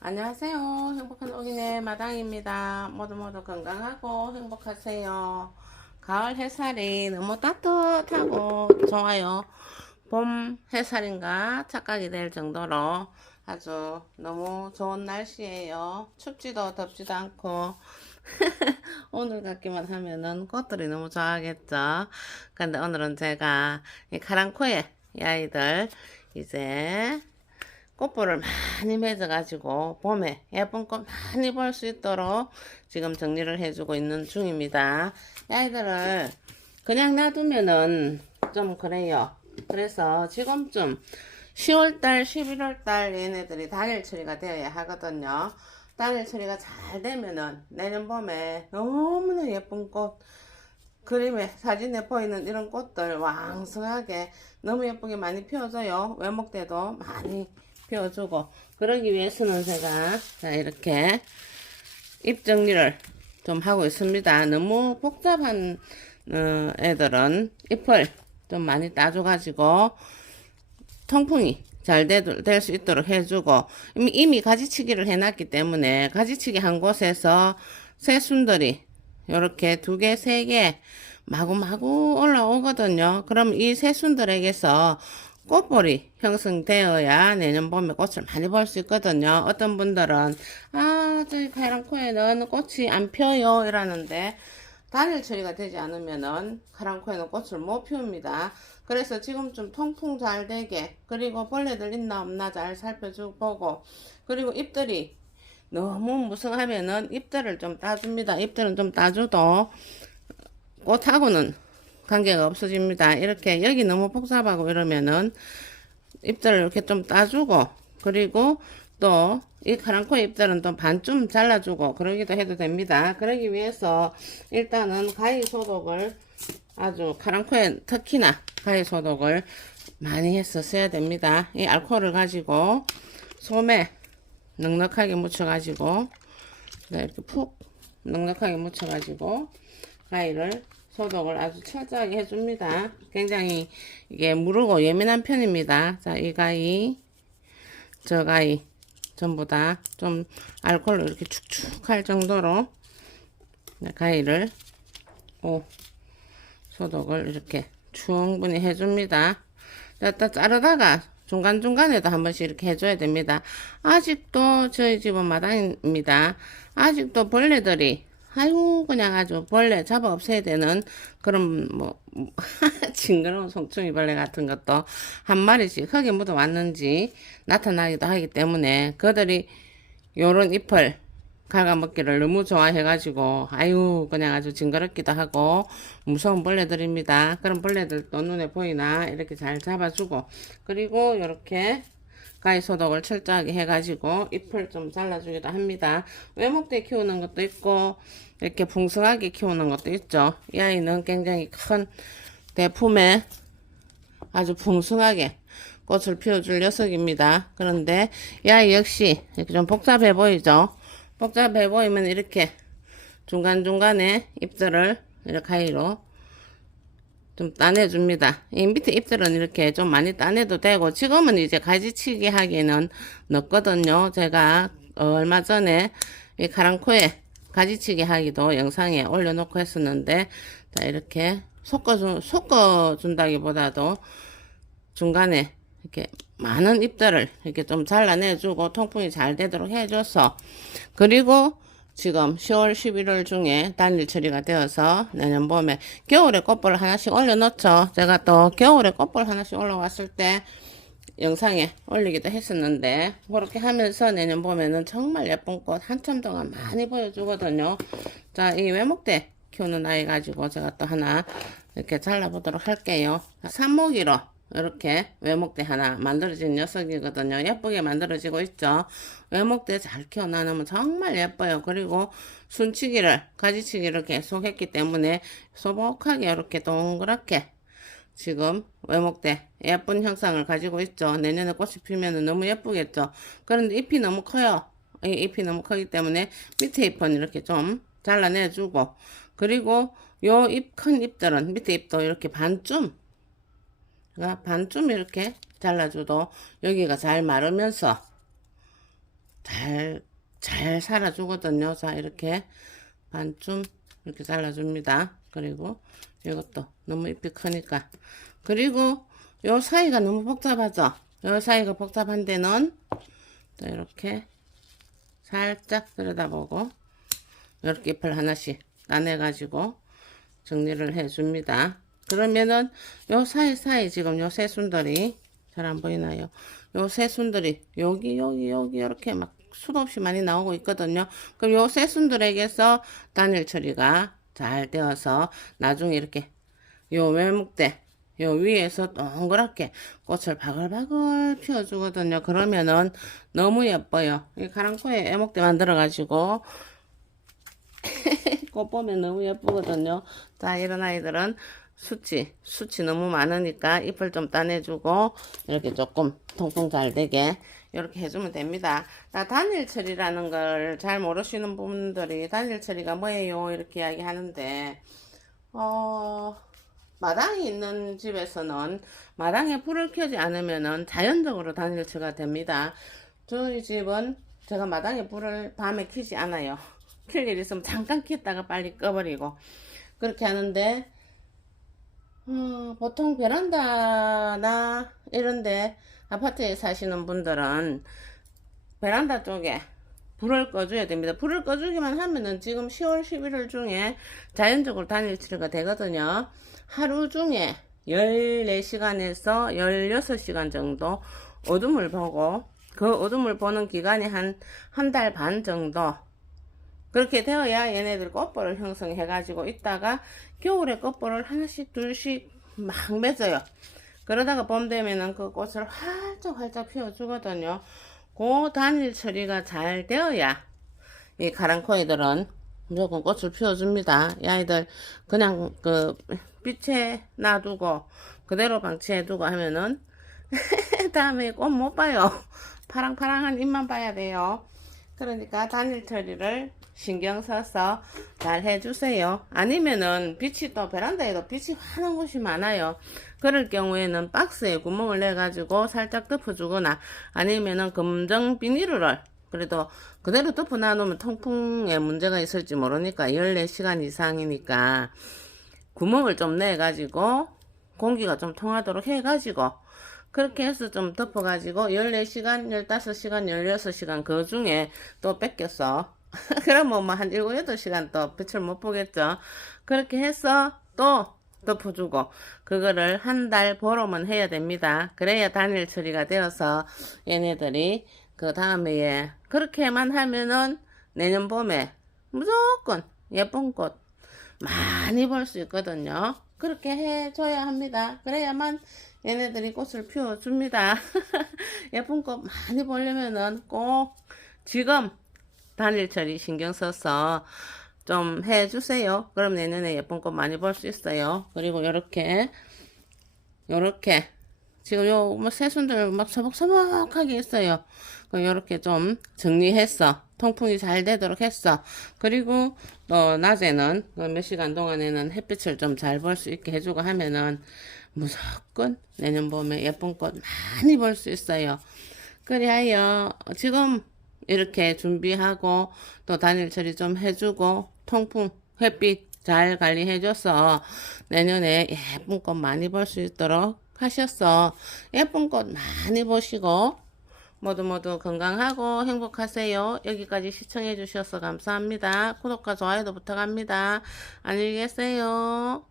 안녕하세요. 행복한 오기네 마당입니다. 모두 건강하고 행복하세요. 가을 햇살이 너무 따뜻하고 좋아요. 봄 햇살인가 착각이 될 정도로 아주 너무 좋은 날씨예요. 춥지도 덥지도 않고 오늘 같기만 하면은 꽃들이 너무 좋아하겠죠. 근데 오늘은 제가 이 카랑코에 이 아이들 이제 꽃볼을 많이 맺어가지고 봄에 예쁜 꽃 많이 볼 수 있도록 지금 정리를 해주고 있는 중입니다. 이 아이들을 그냥 놔두면은 좀 그래요. 그래서 지금쯤 10월달, 11월달 얘네들이 단일 처리가 되어야 하거든요. 단일 처리가 잘 되면은 내년 봄에 너무나 예쁜 꽃, 그림에 사진에 보이는 이런 꽃들 왕성하게 너무 예쁘게 많이 피워줘요. 외목대도 많이 피워주고, 그러기 위해서는 제가 자 이렇게 잎 정리를 좀 하고 있습니다. 너무 복잡한 애들은 잎을 좀 많이 따줘가지고 통풍이 잘 될 수 있도록 해주고, 이미 가지치기를 해놨기 때문에 가지치기 한 곳에서 새순들이 이렇게 2개, 3개 마구마구 올라오거든요. 그럼 이 새순들에게서 꽃볼이 형성되어야 내년 봄에 꽃을 많이 볼 수 있거든요. 어떤 분들은 저희 카랑코에는 꽃이 안 펴요 이러는데, 단일 처리가 되지 않으면은 카랑코에는 꽃을 못 피웁니다. 그래서 지금좀 통풍 잘 되게, 그리고 벌레들 있나 없나 잘 살펴주고 보고, 그리고 잎들이 너무 무성하면은 잎들을 좀 따줍니다. 잎들은 좀 따줘도 꽃하고는 관계가 없어집니다. 이렇게 여기 너무 복잡하고 이러면은 잎들을 이렇게 좀 따주고, 그리고 또 이 카랑코 잎들은 또 반쯤 잘라주고 그러기도 해도 됩니다. 그러기 위해서 일단은 가위 소독을, 아주 카랑코에 특히나 가위 소독을 많이 해서 써야 됩니다. 이 알코올을 가지고 솜에 넉넉하게 묻혀가지고 이렇게 푹 넉넉하게 묻혀가지고 가위를 소독을 아주 철저하게 해줍니다. 굉장히 이게 무르고 예민한 편입니다. 자, 이 가위, 저 가위 전부 다 좀 알코올로 이렇게 축축할 정도로 가위를 소독을 이렇게 충분히 해줍니다. 또 자르다가 중간중간에도 한 번씩 이렇게 해줘야 됩니다. 아직도 저희 집은 마당입니다. 아직도 벌레들이 그냥 아주 벌레 잡아 없애야 되는 그런 징그러운 송충이 벌레 같은 것도 한 마리씩 흙에 묻어 왔는지 나타나기도 하기 때문에, 그들이 요런 잎을 갉아먹기를 너무 좋아해가지고 그냥 아주 징그럽기도 하고 무서운 벌레들입니다. 그런 벌레들도 눈에 보이나 이렇게 잘 잡아주고, 그리고 이렇게 가위 소독을 철저하게 해가지고 잎을 좀 잘라주기도 합니다. 외목대 키우는 것도 있고 이렇게 풍성하게 키우는 것도 있죠. 이 아이는 굉장히 큰 대품에 아주 풍성하게 꽃을 피워줄 녀석입니다. 그런데 이 아이 역시 이렇게 좀 복잡해 보이죠. 복잡해 보이면 이렇게 중간중간에 잎들을 이렇게 가위로 좀 따내줍니다. 이 밑에 잎들은 이렇게 좀 많이 따내도 되고, 지금은 이제 가지치기 하기에는 늦거든요. 제가 얼마 전에 이 카랑코에 가지치기 하기도 영상에 올려놓고 했었는데, 자 이렇게 섞어준다기보다도 중간에 이렇게 많은 잎들을 이렇게 좀 잘라내주고 통풍이 잘 되도록 해줘서, 그리고 지금 10월, 11월 중에 단일 처리가 되어서 내년 봄에 겨울에 꽃볼 하나씩 올려놓죠. 제가 또 겨울에 꽃볼 하나씩 올라왔을 때 영상에 올리기도 했었는데, 그렇게 하면서 내년 봄에는 정말 예쁜 꽃 한참 동안 많이 보여주거든요. 자, 이 외목대 키우는 아이 가지고 제가 또 하나 이렇게 잘라보도록 할게요. 삽목이로 이렇게 외목대 하나 만들어진 녀석이거든요. 예쁘게 만들어지고 있죠. 외목대 잘 키워놔놓으면 정말 예뻐요. 그리고 순치기를, 가지치기를 계속 했기 때문에 소복하게 이렇게 동그랗게 지금 외목대 예쁜 형상을 가지고 있죠. 내년에 꽃이 피면 너무 예쁘겠죠. 그런데 잎이 너무 커요. 이 잎이 너무 크기 때문에 밑에 잎은 이렇게 좀 잘라내주고, 그리고 요 큰 잎들은 밑에 잎도 이렇게 반쯤 이렇게 잘라줘도 여기가 잘 마르면서 잘 살아주거든요. 자, 이렇게 반쯤 이렇게 잘라줍니다. 그리고 이것도 너무 잎이 크니까. 그리고 요 사이가 너무 복잡하죠? 요 사이가 복잡한 데는 또 이렇게 살짝 들여다보고 이렇게 잎을 하나씩 따내가지고 정리를 해줍니다. 그러면은 요 사이사이 지금 요 새순들이 잘 안 보이나요? 요 새순들이 여기 이렇게 막 수도 없이 많이 나오고 있거든요. 그럼 요 새순들에게서 단일 처리가 잘 되어서 나중에 이렇게 요 외목대 요 위에서 동그랗게 꽃을 바글바글 피워주거든요. 그러면은 너무 예뻐요. 이 가랑코에 애목대 만들어 가지고 꽃 보면 너무 예쁘거든요. 자, 이런 아이들은 수치 너무 많으니까 잎을 좀 따내주고 이렇게 조금 통풍 잘 되게 이렇게 해주면 됩니다. 자, 단일 처리라는 걸 잘 모르시는 분들이 단일 처리가 뭐예요? 이렇게 이야기 하는데 마당이 있는 집에서는 마당에 불을 켜지 않으면은 자연적으로 단일처가 됩니다. 저희 집은 제가 마당에 불을 밤에 켜지 않아요. 켤 일 있으면 잠깐 켰다가 빨리 꺼버리고 그렇게 하는데 보통 베란다나 이런데 아파트에 사시는 분들은 베란다 쪽에 불을 꺼줘야 됩니다. 불을 꺼주기만 하면은 지금 10월 11월 중에 자연적으로 단일치료가 되거든요. 하루 중에 14시간에서 16시간 정도 어둠을 보고 그 어둠을 보는 기간이 한 달 반 정도 그렇게 되어야 얘네들 꽃볼을 형성해 가지고 있다가 겨울에 꽃볼을 하나씩 둘씩 막 맺어요. 그러다가 봄 되면은 그 꽃을 활짝 피워주거든요. 그 단일 처리가 잘 되어야 이 가랑코이들은 무조건 꽃을 피워줍니다. 이 아이들 그냥 그 빛에 놔두고 그대로 방치해두고 하면은 다음에 꽃 못 봐요. 파랑파랑한 잎만 봐야 돼요. 그러니까 단일 처리를 신경 써서 잘 해주세요. 아니면은 빛이 또 베란다에도 빛이 환한 곳이 많아요. 그럴 경우에는 박스에 구멍을 내가지고 살짝 덮어주거나 아니면은 검정 비닐을 그래도 그대로 덮어 놔놓으면 통풍에 문제가 있을지 모르니까 14시간 이상이니까 구멍을 좀 내가지고 공기가 좀 통하도록 해가지고 그렇게 해서 좀 덮어가지고 14시간, 15시간, 16시간 그 중에 또 뺏겼어. 그러면 뭐 한 7, 8시간 또 빛을 못 보겠죠. 그렇게 해서 또 덮어주고 그거를 한 달 보름은 해야 됩니다. 그래야 단일 처리가 되어서 얘네들이 그 다음에 그렇게만 하면은 내년 봄에 무조건 예쁜 꽃 많이 볼 수 있거든요. 그렇게 해줘야 합니다. 그래야만 얘네들이 꽃을 피워줍니다. 예쁜 꽃 많이 보려면은 꼭 지금 단일 처리 신경 써서 좀 해주세요. 그럼 내년에 예쁜 꽃 많이 볼 수 있어요. 그리고 요렇게 지금 요 뭐 새순들 막 서먹서먹하게 있어요. 요렇게 좀 정리했어. 통풍이 잘 되도록 했어. 그리고 낮에는 몇 시간 동안에는 햇빛을 좀 잘 볼 수 있게 해주고 하면은 무조건 내년 봄에 예쁜 꽃 많이 볼 수 있어요. 그리하여 지금 이렇게 준비하고 또 단일 처리 좀 해주고 통풍 햇빛 잘 관리해줘서 내년에 예쁜 꽃 많이 볼 수 있도록 하셨어. 예쁜 꽃 많이 보시고 모두 건강하고 행복하세요. 여기까지 시청해 주셔서 감사합니다. 구독과 좋아요도 부탁합니다. 안녕히 계세요.